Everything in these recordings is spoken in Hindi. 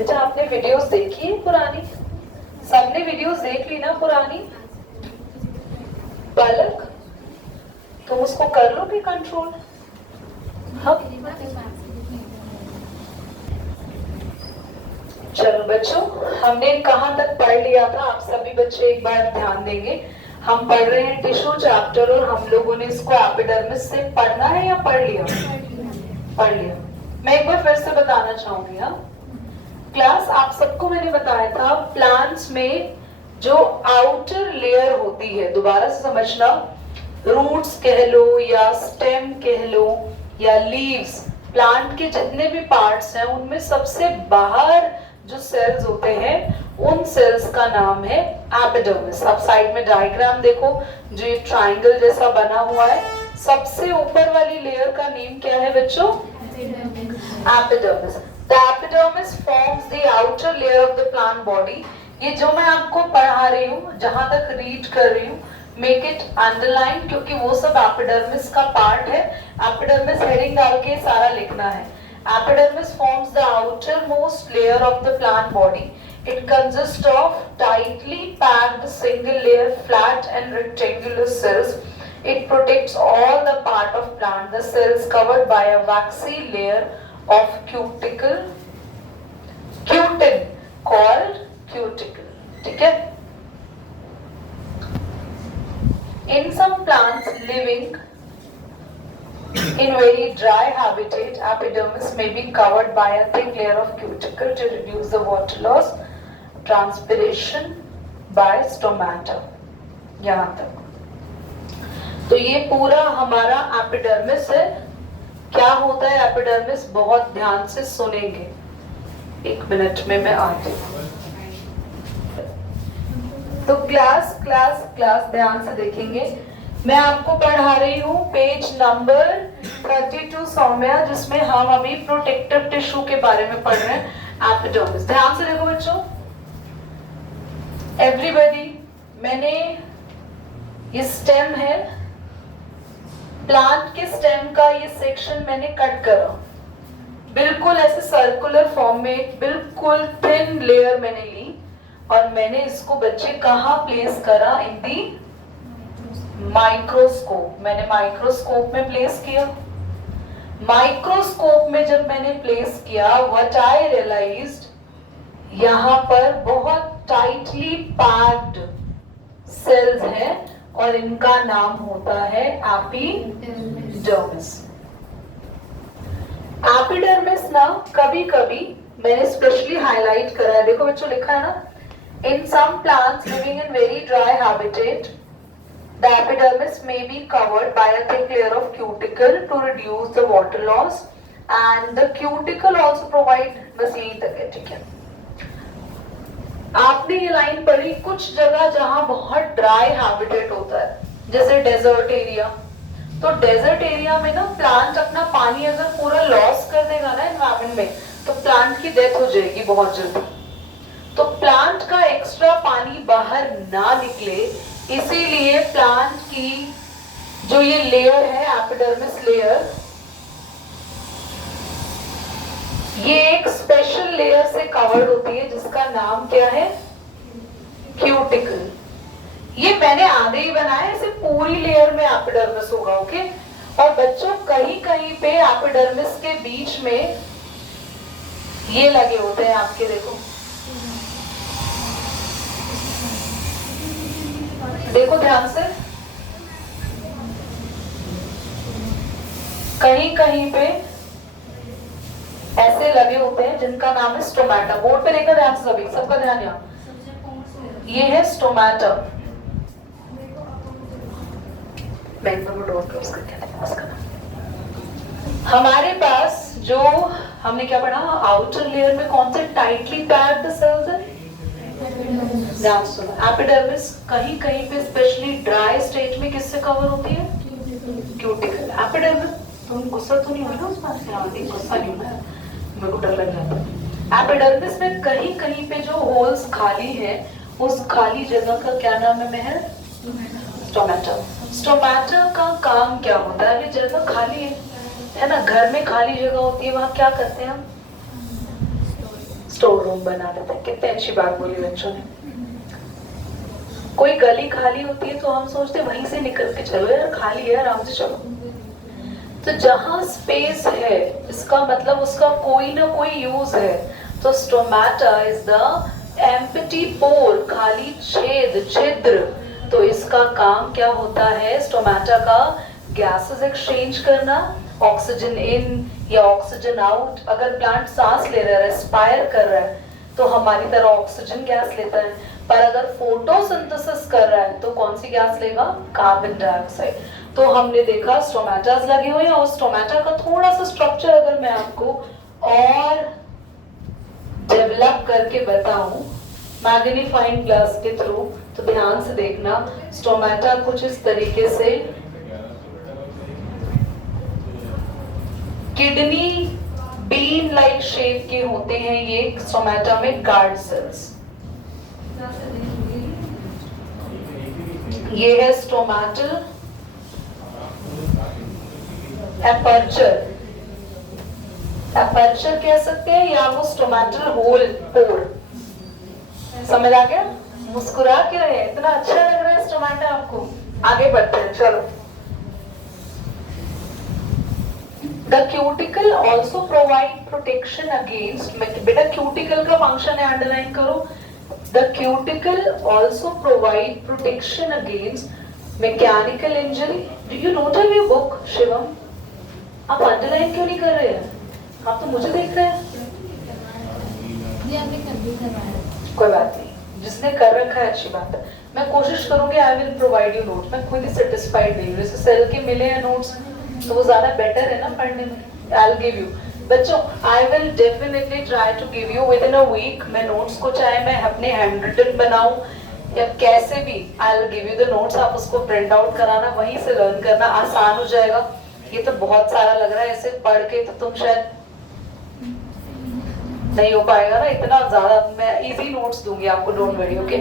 बेटा आपने वीडियोस देखी है पुरानी? सबने वीडियोस देख ली ना पुरानी? बालक तुम उसको कर लोगे कंट्रोल? हम चलो बच्चों, हमने कहाँ तक पढ़ लिया था? आप सभी बच्चे एक बार ध्यान देंगे। हम पढ़ रहे हैं टिश्यू चैप्टर और हम लोगों ने इसको एपिडर्मिस से पढ़ना है या पढ़ लिया? पढ़ लिया। मैं एक बार फिर से बताना चाहूंगी। हाँ क्लास, आप सबको मैंने बताया था प्लांट्स में जो आउटर लेयर होती है, दोबारा से समझना, रूट्स कह लो या स्टेम कह लो या लीव्स, प्लांट के जितने भी पार्ट्स हैं उनमें सबसे बाहर जो सेल्स होते हैं उन सेल्स का नाम है एपिडर्मिस। आप साइड में डायग्राम देखो, जो ये ट्रायंगल जैसा बना हुआ है, सबसे ऊपर वाली लेयर का नेम क्या है बच्चों? Epidermis. The epidermis forms the outer layer of the plant body. ये जो मैं आपको पढ़ा रही हूँ, जहां तक रीड कर रही हूँ, मेक इट अंडरलाइन, क्योंकि वो सब एपिडर्मिस का पार्ट है। एपिडर्मिस हेडिंग डाल के सारा लिखना है। Epidermis forms the outermost layer of the plant body. It consists of tightly packed single layer flat and rectangular cells. It protects all the part of plant. The cells covered by a waxy layer of cuticle, cutin, called cuticle. ठीक है? In some plants living in very dry habitat, epidermis may be covered by a thick layer of cuticle to reduce the water loss, transpiration by stomata. यहाँ तक तो ये पूरा हमारा एपिडर्मिस है। क्या होता है एपिडर्मिस? बहुत ध्यान से सुनेंगे। एक मिनट में मैं आती हूँ। तो क्लास क्लास क्लास ध्यान से देखेंगे। मैं आपको पढ़ा रही हूँ पेज नंबर 32 सौम्या, जिसमें हम अभी प्रोटेक्टिव टिश्यू के बारे में पढ़ रहे हैं, एपिडर्मिस। ध्यान से देखो बच्चों, एवरीबॉडी, मैंने ये स्टेम है, प्लांट के स्टेम का ये सेक्शन मैंने कट करा, बिल्कुल ऐसे सर्कुलर फॉर्म में, बिल्कुल थिन लेयर मैंने ली और मैंने इसको बच्चे कहाँ प्लेस करा? इन दी माइक्रोस्कोप। मैंने माइक्रोस्कोप में प्लेस किया। माइक्रोस्कोप में जब मैंने प्लेस किया, व्हाट आई रियलाइज्ड, यहाँ पर बहुत टाइटली पैक्ड सेल्स हैं और इनका नाम होता है एपिडर्मिस। एपिडर्मिस ना कभी कभी मैंने स्पेशली हाईलाइट करा है, देखो बच्चों लिखा है ना, in some plants living in very dry habitat the epidermis may be covered by a thick layer of cuticle to reduce the water loss and the cuticle also provide, बस यही तक है, ठीक है। आपने ये लाइन पढ़ी, कुछ जगह जहां बहुत ड्राई हैबिटेट होता है, जैसे डेजर्ट एरिया, तो डेजर्ट एरिया में ना प्लांट अपना पानी अगर पूरा लॉस कर देगा ना एनवायरमेंट में, तो प्लांट की डेथ हो जाएगी बहुत जल्दी। तो प्लांट का एक्स्ट्रा पानी बाहर ना निकले, इसीलिए प्लांट की जो ये लेयर है एपिडर्मिस लेयर, ये एक स्पेशल लेयर से कवर्ड होती है जिसका नाम क्या है? क्यूटिकल। ये मैंने आधे ही बनाया, इसे पूरी लेयर में एपिडर्मिस होगा, ओके। और बच्चों कहीं कहीं पे एपिडर्मिस के बीच में ये लगे होते हैं आपके, देखो देखो ध्यान से, कहीं कहीं पे ऐसे लगे होते हैं जिनका नाम है स्टोमेटा। बोर्ड पे देखा ध्यान से, सभी सबका ध्यान यहाँ, ये है स्टोमेटा। हमारे पास जो हमने क्या पढ़ा, आउटर लेयर में कौन से टाइटली पैक्ड सेल्स है? ध्यान सुनो, एपिडर्मिस कहीं कहीं पे स्पेशली ड्राई स्टेट में किससे कवर होती है? क्यूटिकल। एपिडर्मिस, तुम गुस्सा तो नहीं हो ना उस बात से? गुस्सा नहीं होना, मेरे को डर लग जाता है। एपिडर्मिस में कहीं कहीं पे जो होल्स खाली है, उस खाली जगह का क्या नाम है महर? स्टोमेटा। स्टोमेटा का काम क्या होता है? ये जगह खाली है ना, घर में खाली जगह होती है, वहां क्या करते हैं हम? स्टोर रूम बना देते हैं। कितनी अच्छी बात बोली बच्चों ने। कोई गली खाली होती है तो हम सोचते वहीं से निकल के चलो यार, खाली है आराम से चलो। तो जहां स्पेस है इसका मतलब उसका कोई ना कोई यूज है। तो स्टोमेटा इज द एम्प्टी पोर, खाली छेद, छिद्र। तो इसका काम क्या होता है स्टोमेटा का? गैसेस एक्सचेंज करना, ऑक्सीजन इन या ऑक्सीजन आउट। अगर प्लांट सांस ले रहा है, रेस्पायर कर रहा है, तो हमारी तरह ऑक्सीजन गैस लेता है। पर अगर फोटोसिंथेसिस कर रहा है तो कौन सी गैस लेगा? Carbon dioxide. तो हमने देखा स्टोमेटास लगे हुए हैं, और स्टोमेटा का थोड़ा सा स्ट्रक्चर अगर मैं आपको और डेवलप करके बताऊं मैग्नीफाइंग ग्लास के थ्रू, तो ध्यान से देखना। स्टोमेटा कुछ इस तरीके से किडनी बीन लाइक शेप के होते हैं ये स्टोमेटा में गार्ड सेल्स। ये है स्टोमेटल एपर्चर, एपर्चर कह सकते हैं, या वो स्टोमेटल होल, पोर। समझ आ गया? मुस्कुरा क्यों है? इतना अच्छा लग रहा है स्टोमेटा आपको? आगे बढ़ते हैं, चलो। The cuticle also provide protection against, बेटा क्यूटिकल का फंक्शन है, अंडरलाइन करो। The cuticle also provide protection against mechanical injury. Do you note your book, Shivam? आप अंडरलाइन क्यों नहीं कर रहे हैं? आप तो मुझे देख रहे हैं। कोई बात नहीं, जिसने कर रखा है अच्छी बात है। मैं कोशिश करूंगी, I will provide you notes. मैं खुद ही सेटिस्फाइड नहीं हूँ, जैसे सेल के मिले हैं नोट्स तो वो ज्यादा बेटर है ना पढ़ने में। आई विल गिव यू बच्चों, I will definitely try to give you within a week. मैं नोट्स को चाहे मैं अपने हैंड रिटन बनाऊं या कैसे भी, I will give you the notes. आप उसको प्रिंट आउट कराना, वहीं से लर्न करना, आसान हो जाएगा। ये तो बहुत सारा लग रहा है, ऐसे पढ़ के तो तुम शायद नहीं हो पाएगा ना इतना ज्यादा। मैं इजी नोट्स दूंगी आपको, don't worry, okay?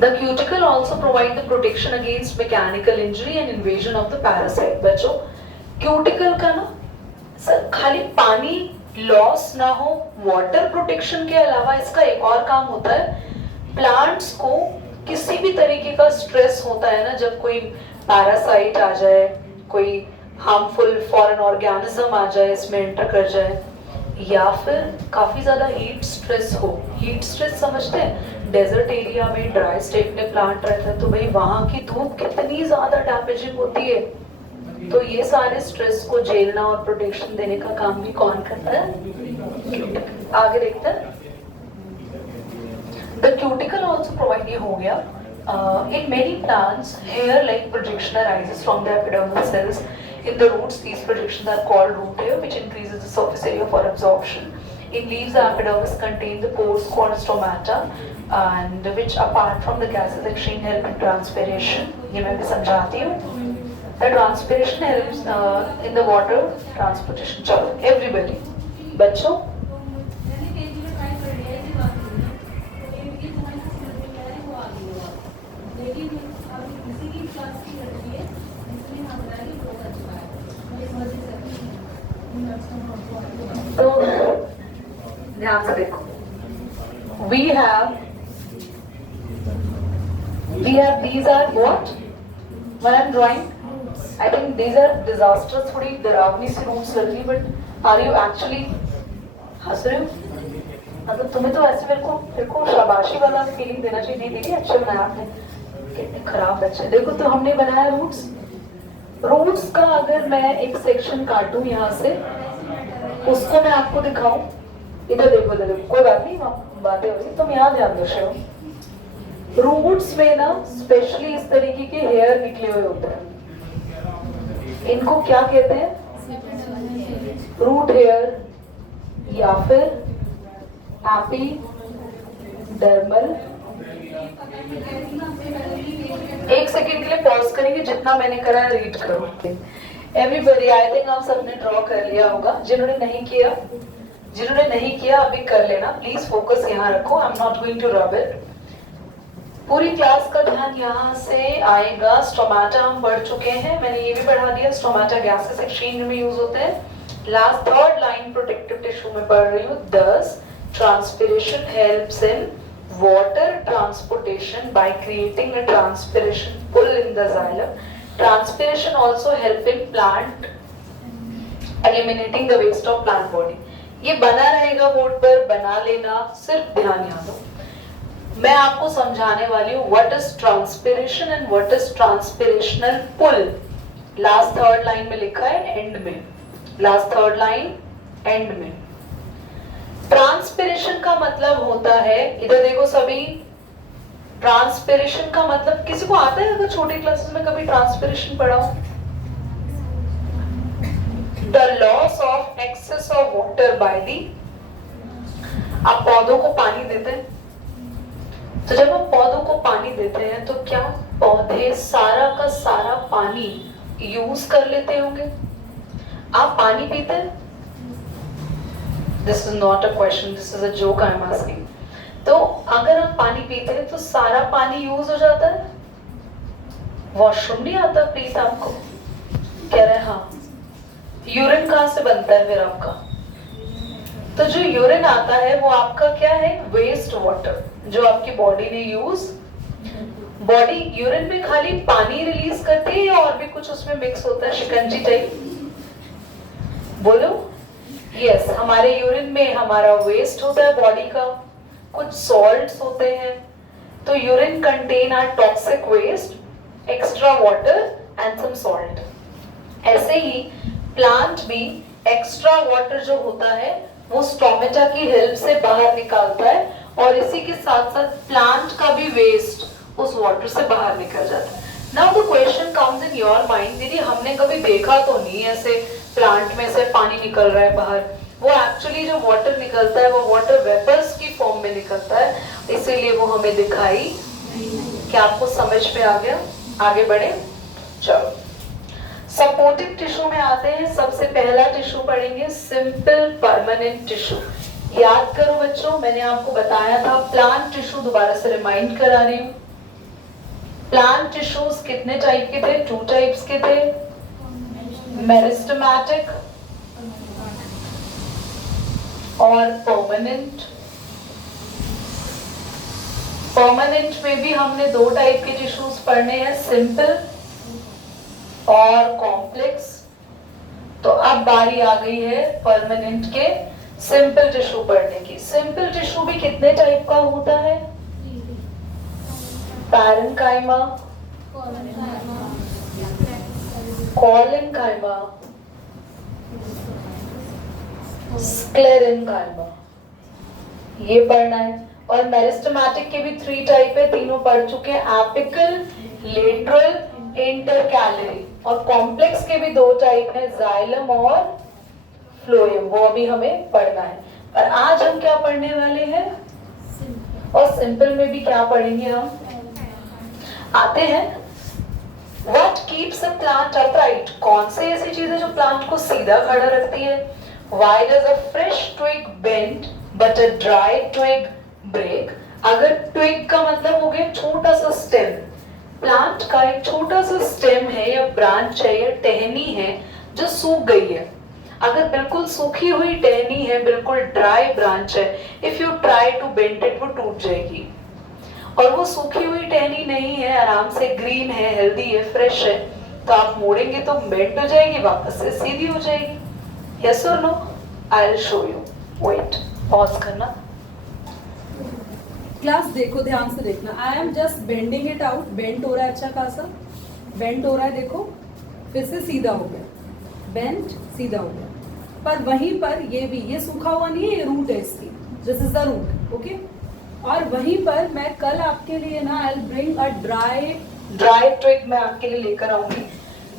The cuticle also provide the protection against mechanical injury and invasion of the parasite. बच्चों, cuticle का ना सर खाली पानी लॉस ना हो, वाटर प्रोटेक्शन के अलावा इसका एक और काम होता है। प्लांट्स को किसी भी तरीके का स्ट्रेस होता है ना, जब कोई पैरासाइट आ जाए, कोई हार्मफुल फॉरेन ऑर्गेनिज्म आ जाए, इसमें एंटर कर जाए, या फिर काफी ज्यादा हीट स्ट्रेस हो। हीट स्ट्रेस समझते हैं? डेजर्ट एरिया में ड्राई स्टेट में प्लांट रहता है तो भाई वहां की धूप कितनी ज्यादा डैमेजिंग होती है। तो ये सारे स्ट्रेस को झेलना और प्रोटेक्शन देने का काम भी कौन करता है? आगे देखते हैं। The cuticle also provide, ये हो गया। In many plants, hair-like projection arises from the epidermal cells. In the roots, these projections are called root hair, which increases the surface area for absorption. In leaves, the epidermis contain the pores called stomata, and which, apart from the gases exchange, help in transpiration. ये मैं भी समझाती हूँ। The transpiration helps in the water transportation. चलो, everybody, बच्चों, तो ध्यान से देखो। We have these are what? When I'm drawing, I think these are disastrous, थोड़ी डरावनी सी रूट्स लग रही, but are you actually हंस रहे हो? मतलब तुम्हें तो ऐसे मेरे को शाबाशी वाला फीलिंग देना चाहिए। नहीं दीदी, अच्छा बनाया आपने, कितने खराब बच्चे। देखो तो हमने बनाया रूट्स का अगर मैं एक सेक्शन काटूं यहाँ से, उसको मैं आपको दिखाऊं, इधर देखो, इधर देखो, कोई बात नहीं, बातें हो रही, तुम यहाँ ध्यान दो। रूट्स में ना स्पेशली इस तरीके के हेयर निकले हुए होते हैं। इनको क्या कहते हैं? रूट हेयर या फिर एपिडर्मल। एक सेकेंड के लिए पॉज करेंगे, जितना मैंने करा है रीड करो। एवरीबॉडी, आई थिंक आप सबने ड्रॉ कर लिया होगा। जिन्होंने नहीं किया अभी कर लेना। प्लीज फोकस यहाँ रखो, I am not going to rub it. पूरी क्लास का ध्यान यहाँ से आएगा। स्टोमाटा हम पढ़ चुके हैं, मैंने ये भी बढ़ा दिया। स्टोमाटा गैसेस एक्सचेंज में यूज होते हैं। Last third line protective tissue में पढ़ रही हूँ। दस transpiration helps in water transportation by creating a transpiration pull in the xylem. Transpiration also help in plant eliminating the waste of plant body. ये बना रहेगा बोर्ड पर, बना लेना, सिर्फ ध्यान याद हो। मैं आपको समझाने वाली हूँ what is transpiration and what is transpirational pull. Last third line में लिखा है एंड में, लास्ट थर्ड लाइन एंड में। ट्रांसपिरेशन का मतलब होता है, इधर देखो सभी, ट्रांसपिरेशन का मतलब किसी को आता है अगर छोटी क्लासेस में कभी ट्रांसपिरेशन पढ़ा हो? The loss of excess of water by the. आप पौधों को पानी देते हैं, तो जब हम पौधों को पानी देते हैं तो क्या पौधे सारा का सारा पानी यूज कर लेते होंगे? आप पानी पीते हैं? This is not a question, this is a joke I am asking. तो अगर आप पानी पीते हैं तो सारा पानी यूज हो जाता है? वॉशरूम नहीं आता प्लीज आपको? कह रहे हाँ। यूरिन कहाँ से बनता है फिर आपका? तो जो यूरिन आता है वो आपका क्या है? वेस्ट वाटर, जो आपकी बॉडी ने यूज। बॉडी यूरिन में खाली पानी रिलीज करती है या और भी कुछ उसमें मिक्स होता है, शिकंजी टाइप? बोलो। यस, हमारे यूरिन में हमारा वेस्ट होता है बॉडी का, कुछ सॉल्ट्स होते हैं। तो urine contain are toxic waste, extra water and some salt. ऐसे ही प्लांट भी एक्स्ट्रा वाटर जो होता है वो स्टोमेटा की हेल्प से बाहर निकालता है, और इसी के साथ साथ प्लांट का भी वेस्ट उस वाटर से बाहर निकल जाता है। Now the question comes in your mind, दीदी हमने कभी देखा तो नहीं ऐसे प्लांट में से पानी निकल रहा है बाहर। वो एक्चुअली जो वाटर निकलता है वो वाटर वेपर्स की फॉर्म में निकलता है, इसीलिए वो हमें दिखाई। क्या आपको समझ में आ गया? आगे बढ़े, चलो सपोर्टिव टिश्यू में आते हैं। सबसे पहला टिश्यू पढ़ेंगे सिंपल परमानेंट टिश्यू। याद करो बच्चों, मैंने आपको बताया था प्लांट टिश्यू, दोबारा से रिमाइंड करा रही हूँ। प्लांट टिश्यूज कितने टाइप के थे? 2 टाइप्स के थे, मेरिस्टेमेटिक और परमानेंट। परमानेंट में भी हमने 2 टाइप के टिश्यूज पढ़ने हैं, सिंपल और कॉम्प्लेक्स। तो अब बारी आ गई है परमानेंट के सिंपल टिश्यू पढ़ने की। सिंपल टिश्यू भी कितने टाइप का होता है? पैरेन्काइमा, कॉलेन्काइमा, स्क्लेरेन्काइमा, ये पढ़ना है। और मेरिस्टेमेटिक के भी 3 टाइप है, तीनों पढ़ चुके हैं, एपिकल, लेटरल, इंटरकैलरी। और कॉम्प्लेक्स के भी 2 टाइप हैं, जाइलम और फ्लोएम, वो अभी हमें पढ़ना है। और आज हम क्या पढ़ने वाले हैं? और सिंपल में भी क्या पढ़ेंगे हम? आते हैं, What keeps a plant upright? कौन से ऐसी चीजें जो प्लांट को सीधा खड़ा रखती है? Why does a fresh twig bend but a dry twig break? अगर twig का मतलब हो गया छोटा सा स्टेम, प्लांट का एक छोटा सा स्टेम है या ब्रांच है या टहनी है जो सूख गई है। अगर बिल्कुल सूखी हुई टहनी है, बिल्कुल ड्राई ब्रांच है, if you try to bend it वो टूट जाएगी। और वो सूखी हुई टहनी नहीं है, आराम से ग्रीन है, हेल्दी है, फ्रेश है, तो आप मोड़ेंगे तो बेंड हो जाएगी, वापस से सीधी हो जाएगी। यस और no? I will show you. Wait, pause करना। क्लास देखो, ध्यान से देखना। I am just bending it out. Bend हो रहा है, अच्छा खासा बेंड हो रहा है, देखो फिर से सीधा हो गया, बेंड सीधा हो गया। पर वहीं पर ये सूखा हुआ नहीं है, ये रूट है इसकी, this is the root, okay. और वहीं पर मैं कल आपके लिए ना I will bring a dry twig मैं आपके लिए लेकर आऊंगी।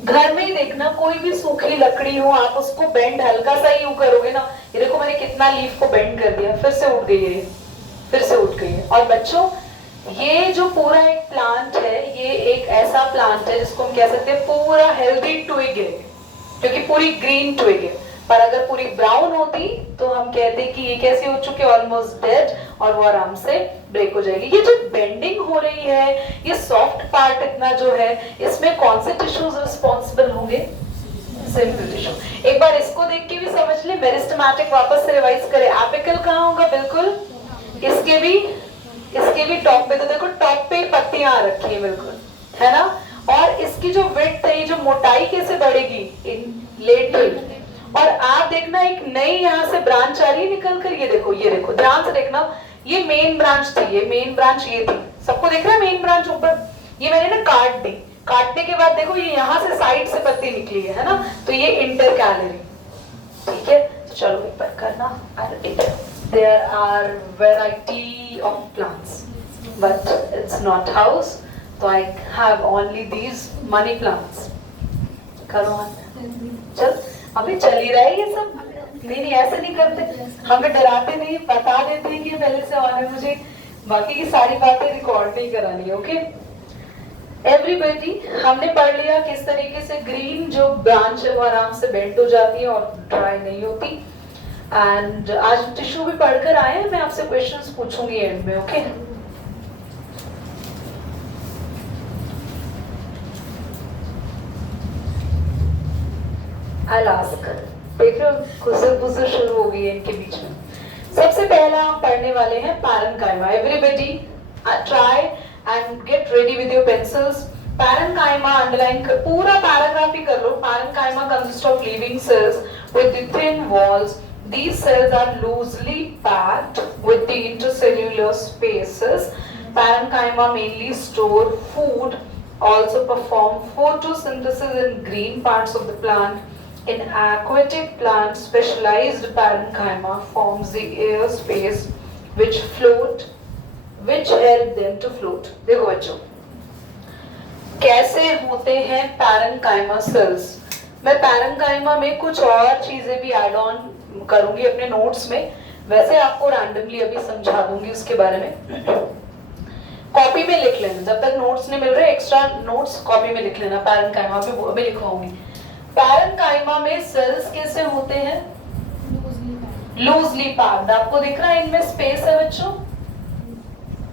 घर में ही देखना, कोई भी सूखी लकड़ी हो, आप उसको बेंड हल्का सा ही करोगे ना, ये देखो मैंने कितना लीफ को बेंड कर दिया, फिर से उठ गई है, फिर से उठ गई है। और बच्चों ये जो पूरा एक प्लांट है, ये एक ऐसा प्लांट है जिसको हम कह सकते हैं पूरा हेल्दी ट्विग है, क्योंकि पूरी ग्रीन ट्विग है। पर अगर पूरी ब्राउन होती तो हम कहते कि ये कैसी हो चुकी है, ऑलमोस्ट डेड। और वो आराम से ब्रेक हो जाएगी। ये जो बेंडिंग हो रही है, ये सॉफ्ट पार्ट इतना जो है, इसमें कौन से टिश्यूज रिस्पॉन्सिबल होंगे? Simple tissue. एक बार इसको देख के भी समझ ले, मेरिस्टेमेटिक वापस से रिवाइज करें। एपिकल कहाँ होगा? बिल्कुल इसके भी टॉप पे, तो देखो टॉप पे पत्तियां आ रखी है बिल्कुल, है ना। और इसकी जो विड्थ है, जो मोटाई कैसे बढ़ेगी? इन लेटरल। और आप देखना एक नई यहाँ से ब्रांच आ रही है निकल कर, ये देखो ध्यान से देखना, ये मेन ब्रांच थी, ये मेन ब्रांच ये थी, सबको देख रहा है मेन ब्रांच ऊपर, ये मैंने ना काट दी, काटने के बाद देखो ये यहाँ से साइड से पत्ती निकली है ना, तो ये इंटरकैलरी, ठीक है। तो चलो एक बार करना। There are variety of plants, but it's not house, so I have only these money plants. करो on. चल अभी चल ही रहा है ये सब। नहीं ऐसे नहीं करते, हमें डराते नहीं, बता देते हैं कि पहले से और है, मुझे बाकी की सारी बातें रिकॉर्ड नहीं करानी, ओके। एवरीबॉडी, हमने पढ़ लिया किस तरीके से ग्रीन जो ब्रांच है वो आराम से बेंड हो जाती है और ड्राई नहीं होती। एंड आज टिश्यू भी पढ़कर आए हैं, मैं आपसे क्वेश्चंस पूछूंगी एंड में, ओके। I'll ask. देख रहे हो खुसर शुरू हो गई है इनके बीच में। सबसे पहला हम पढ़ने वाले हैं parenchyma. Everybody try and get ready with your pencils. Parenchyma underline कर, पूरा पैराग्राफ ही कर लो। Parenchyma consist of living cells with the thin walls. These cells are loosely packed with the intercellular spaces. Parenchyma mainly store food, also perform photosynthesis in green parts of the plant. In aquatic plants, specialized parenchyma forms the air space which help them to float. देखो बच्चों, कैसे होते हैं पैरेन्काइमा सेल्स। मैं पैरेन्काइमा में कुछ और चीजें भी ऐड ऑन करूंगी अपने नोट्स में, वैसे आपको रैंडमली अभी समझा दूंगी उसके बारे में। कॉपी में लिख लेना, जब तक नोट्स नहीं मिल रहे एक्स्ट्रा नोट्स कॉपी में लिख लेना। पैरेन्काइमा में वो भी लिखवाऊंगी। पैरेन्काइमा में सेल्स कैसे होते हैं? Loosely packed. आपको दिख रहा है इनमें स्पेस है बच्चों,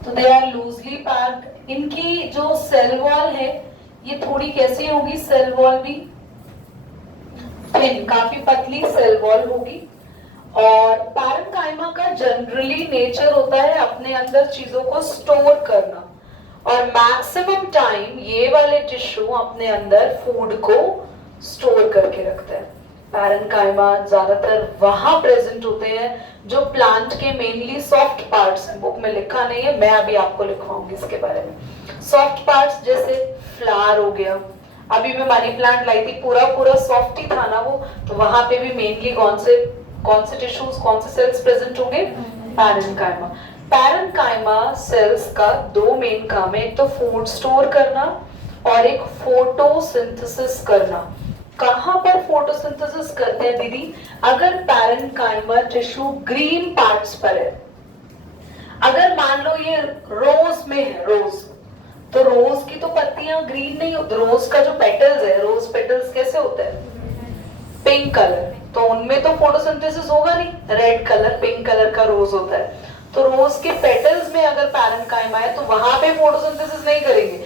तो दे आर लूजली पैक्ड। इनकी जो सेल वॉल है ये थोड़ी कैसी होगी? सेल वॉल भी थिन, काफी पतली सेल वॉल होगी। और पैरेन्काइमा का जनरली नेचर होता है अपने अंदर चीजों को स्टोर करना, और मैक्सिमम टाइम ये वाले टिश्यू अपने अंदर फूड को स्टोर करके रखते हैं। पैरेन्काइमा ज्यादातर वहां प्रेजेंट होते हैं जो प्लांट के मेनली सॉफ्ट पार्ट्स हैं। बुक में लिखा नहीं है, मैं अभी आपको लिखवाऊंगी इसके बारे में। सॉफ्ट पार्ट्स जैसे फ्लावर हो गया, अभी मैं मनी प्लांट लाई थी, पूरा सॉफ्ट ही था ना वो, तो वहां पे भी मेनली कौन से टिश्यूज, कौन से सेल्स प्रेजेंट होंगे? पैरेन्काइमा। पैरेन्काइमा सेल्स का दो मेन काम है, एक तो फूड स्टोर करना और एक फोटोसिंथेसिस करना। कहां पर फोटोसिंथेसिस करते हैं दीदी? अगर पैरेन्काइमा टिश्यू ग्रीन पार्ट्स पर है, अगर मान लो ये रोज में है, रोज, तो रोज की तो पत्तियां ग्रीन नहीं होती, रोज का जो पेटल्स है, रोज पेटल्स कैसे होते हैं? पिंक कलर, तो उनमें तो फोटोसिंथेसिस होगा नहीं, रेड कलर पिंक कलर का रोज होता है। तो रोज के पेटल्स में अगर पैरेन्काइमा है तो वहां पे फोटोसिंथेसिस नहीं करेंगे,